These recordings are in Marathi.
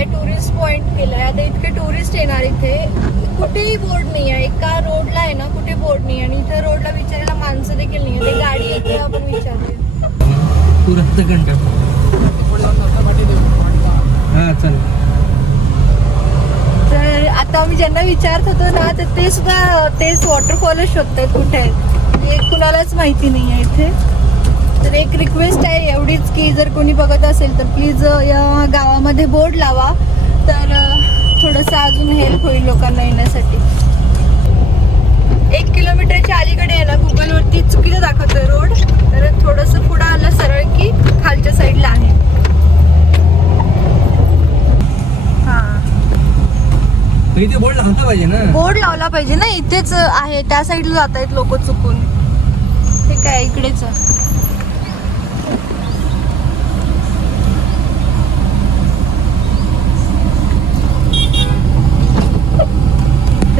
केलाय टुरिस्ट पॉइंट केलाय. आता इतके टुरिस्ट येणार इथे. कुठेही बोर्ड नाही आहे एका रोडला आहे ना कुठे बोर्ड नाही आणि इथे रोडला विचारायला माणसं देखील नाही ते गाडी येते आपण हा चल. तर आता आम्ही ज्यांना विचारत होतो ना तर ते सुद्धा तेच वॉटरफॉलच शोधतायत कुठे आहेत. हे कुणालाच माहिती नाही आहे इथे. एक रिक्वेस्ट आहे एवढीच की जर कोणी बघत असेल तर प्लीज या गावामध्ये बोर्ड लावा. तर थोडंसं अजून हेल्प होईल लोकांना येण्यासाठी. एक किलोमीटरच्या अलीकडे आहे ना गुगलवरती चुकीचं दाखवतोय रोड तर थोडंसं पुढं आलं सरळ की खालच्या साईडला आहे. हां. बोर्ड लावता पाहिजे ना. बोर्ड लावला पाहिजे ना इथेच आहे. त्या साईडला जात आहेत लोक चुकून. हे काय इकडेच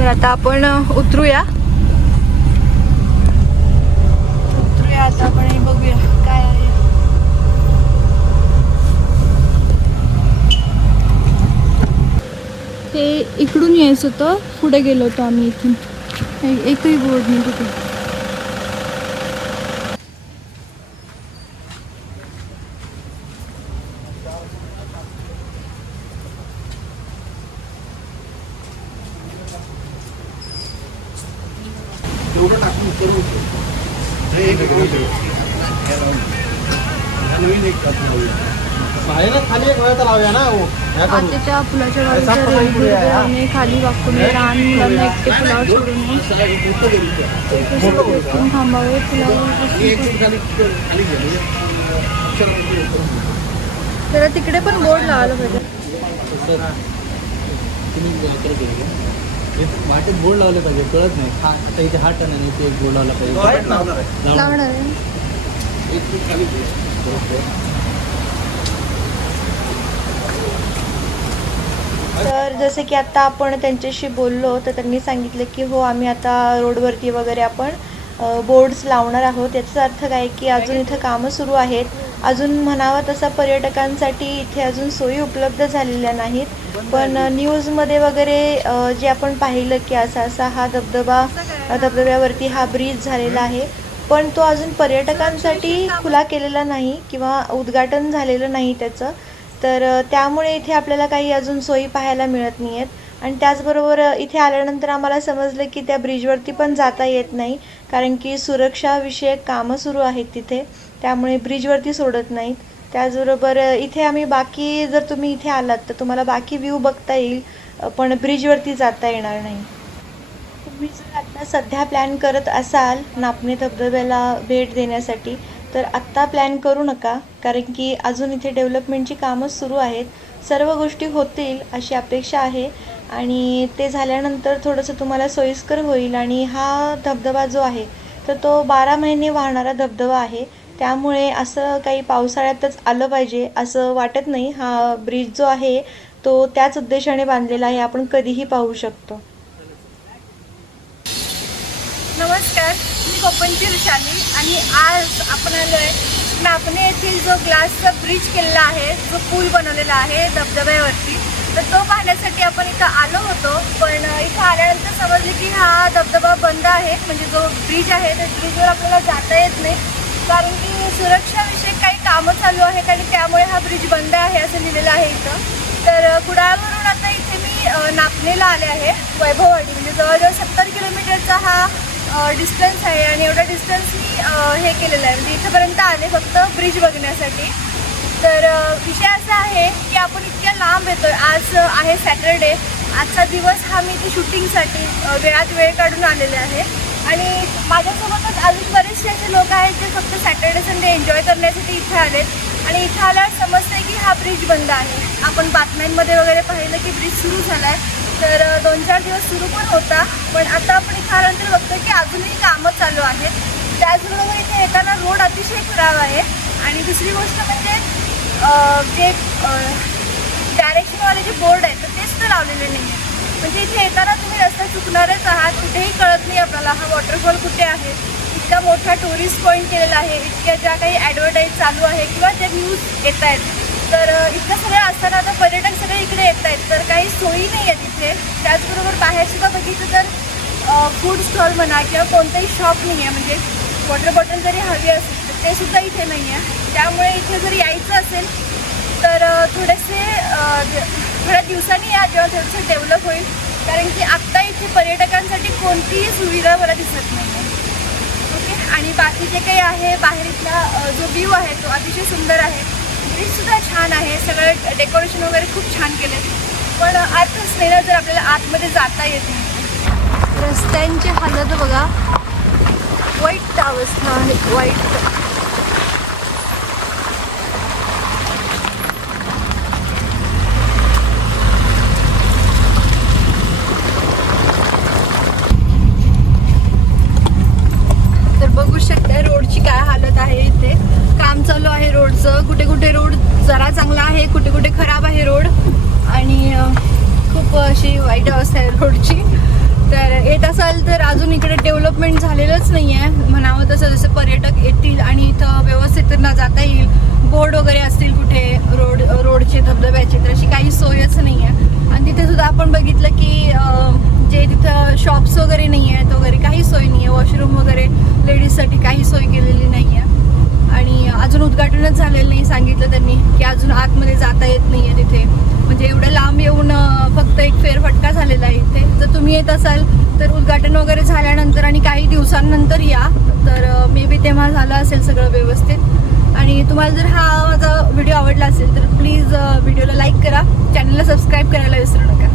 तर आता आपण उतरूया. उतरूया आता आपण हे बघूया काय आहे. हे इकडून यायचं होतं पुढे गेलो होतो आम्ही इथून. एकही बोर्ड नाही तिथे. बाहेर खाली एक वेळा लावूया ना हो. आताच्या खाली वाकून लहान मुलांना एकटे सोडून थांबावे? तिकडे पण बोर्ड लावायला पाहिजे. हे वाटेत बोर्ड लावले पाहिजे कळत नाही. हा आता इथे हा टन आहे इथे एक बोर्ड लावला पाहिजे. लावणार. लावणार आहे. तर जसे की आता आपण त्यांच्याशी बोललो तर त्यांनी सांगितलं की हो आम्ही आता रोडवरती वगैरे आपण बोर्ड्स लावणार आहोत. याचा अर्थ काय की अजून इथं कामं सुरू आहेत. अजून म्हणावं तसं पर्यटकांसाठी इथे अजून सोयी उपलब्ध झालेल्या नाहीत. पण न्यूजमध्ये वगैरे जे आपण पाहिलं की असा असा हा धबधबा धबधब्यावरती हा ब्रिज झालेला आहे. पण तो अजून पर्यटकांसाठी खुला केलेला नाही किंवा उद्घाटन झालेलं नाही त्याचं. तर त्यामुळे इथे आपल्याला काही अजून सोयी पाहायला मिळत नाही आहेत आणि त्याचबरोबर इथे आल्यानंतर आम्हाला समजलं की त्या ब्रिजवरती पण जाता येत नाही. कारण की सुरक्षाविषयक कामं सुरू आहेत तिथे. त्यामुळे ब्रिजवरती सोडत नाहीत. त्याचबरोबर इथे आम्ही बाकी जर तुम्ही इथे आलात तर तुम्हाला बाकी व्ह्यू बघता येईल पण ब्रिजवरती जाता येणार नाही. तुम्ही जर आता सध्या प्लॅन करत असाल नापणे धबधब्याला भेट देण्यासाठी तर आत्ता प्लॅन करू नका कारण की अजून इथे डेव्हलपमेंटची कामं सुरू आहेत. सर्व गोष्टी होतील अशी अपेक्षा आहे आणि ते झाल्यानंतर थोडंसं तुम्हाला सोयीस्कर होईल आणि हा धबधबा जो आहे तर तो बारा महिने वाहणारा धबधबा आहे. त्यामुळे असं काही पावसाळ्यातच आलं पाहिजे असं वाटत नाही. हा ब्रिज जो आहे तो त्याच उद्देशाने बांधलेला आहे आपण कधीही पाहू शकतो. नमस्कार मी कोकणची विशाली आणि आज आपण आलो आहे नापणे येथील जो ग्लासचा ब्रिज केलेला आहे जो पूल बनवलेला आहे धबधब्यावरती तर तो पाहण्यासाठी आपण इथं आलो होतो. पण इथं आल्यानंतर समजले की हा धबधबा बंद आहे. म्हणजे जो ब्रिज आहे त्या ब्रिजवर आपल्याला जाता येत नाही. कारण की सुरक्षाविषयक काही कामं चालू आहेत आणि त्यामुळे हा ब्रिज बंद आहे असं लिहिलेलं आहे इथं. तर कुडाळवरून आता इथे मी नापणेला आले आहे वैभववाडी. म्हणजे जवळजवळ सत्तर किलोमीटरचा हा डिस्टन्स आहे आणि एवढा डिस्टन्स मी हे केलेलं आहे. म्हणजे इथंपर्यंत आले फक्त ब्रिज बघण्यासाठी. तर विषय असा आहे की आपण इतक्या लांब येतो आज आहे सॅटरडे. आजचा दिवस हा मी इथे शूटिंगसाठी वेळात वेळ काढून आलेले आहे. आणि माझ्यासोबतच अजून बरेचसे असे लोक आहेत जे फक्त सॅटर्डे संडे एन्जॉय करण्यासाठी इथे आलेत. आणि इथं आल्यावर समजतंय की हा ब्रिज बंद आहे. आपण बातम्यांमध्ये वगैरे पाहिलं की ब्रिज सुरू झाला आहे तर दोन चार दिवस सुरू पण होता. पण आता आपण इथं आल्यानंतर बघतो की अजूनही कामं चालू आहेत. त्याचबरोबर इथे येताना रोड अतिशय खराब आहे. आणि दुसरी गोष्ट म्हणजे जे डायरेक्शनवाले जे बोर्ड आहेत तर तेच तर लावलेले नाही आहेत म्हणजे इथे येताना तुम्ही रस्ता चुकणारच आहात कुठेही कळत नाही आपल्याला हा वॉटरफॉल कुठे आहे. इतका मोठा टुरिस्ट पॉईंट केलेला आहे इतक्या ज्या काही ॲडव्हर्टाईज चालू आहे किंवा ज्या न्यूज येत आहेत. तर इतकं सगळं असताना आता पर्यटक सगळे इकडे येत आहेत तर काही सोयी नाही आहेत इथे. त्याचबरोबर बाहेरसुद्धा बघितलं तर फूड स्टॉल म्हणा किंवा कोणताही शॉप नाही आहे म्हणजे वॉटर बॉटल जरी हवी असेल तर ते सुद्धा इथे नाही आहे त्यामुळे इथे जर यायचं असेल तर थोडेसे थोड्या दिवसांनी या जेव्हा थोडंसं डेव्हलप होईल. कारण की आत्ता इथे पर्यटकांसाठी कोणतीही सुविधा मला दिसत नाही आहे ओके? आणि बाकी जे काही आहे बाहेर इथला जो व्ह्यू आहे तो अतिशय सुंदर आहे. ब्रिजसुद्धा छान आहे. सगळं डेकोरेशन वगैरे खूप छान केलं आहे पण अर्थच नाही जर आपल्याला आतमध्ये जाता येत नाही. रस्त्यांची हालत बघा. वाईट अवस्था आहे वाईट तर बघू शकता रोडची काय हालत आहे इथे काम चालू आहे रोडचं कुठे कुठे रोड जरा चांगला आहे कुठे कुठे खराब आहे रोड. आणि खूप अशी वाईट अवस्था आहे रोडची. तर येत असाल तर अजून इकडे डेव्हलपमेंट झालेलंच नाही आहे म्हणावं तसं जसं पर्यटक येतील आणि इथं व्यवस्थित ना जाता येईल. बोर्ड वगैरे असतील कुठे रोड रोडचे धबधब्याचे तर अशी काही सोयच नाही आहे आणि तिथे सुद्धा आपण बघितलं की जे तिथं शॉप्स वगैरे नाही आहेत वगैरे काही सोय नाही आहे वॉशरूम वगैरे लेडीजसाठी काही सोय केलेली नाही आहे अजून उद्घाटनच झालेलं नाही सांगितलं त्यांनी की अजून आतमध्ये जाता येत नाही आहे तिथे. म्हणजे एवढं लांब येऊन फक्त एक फेरफटका झालेला आहे इथे. जर तुम्ही येत असाल तर उद्घाटन वगैरे झाल्यानंतर आणि काही दिवसांनंतर या. तर मे बी तेव्हा झालं असेल सगळं व्यवस्थित. आणि तुम्हाला जर हा माझा व्हिडिओ आवडला असेल तर प्लीज व्हिडिओला लाईक करा. चॅनलला सबस्क्राईब करायला विसरू नका.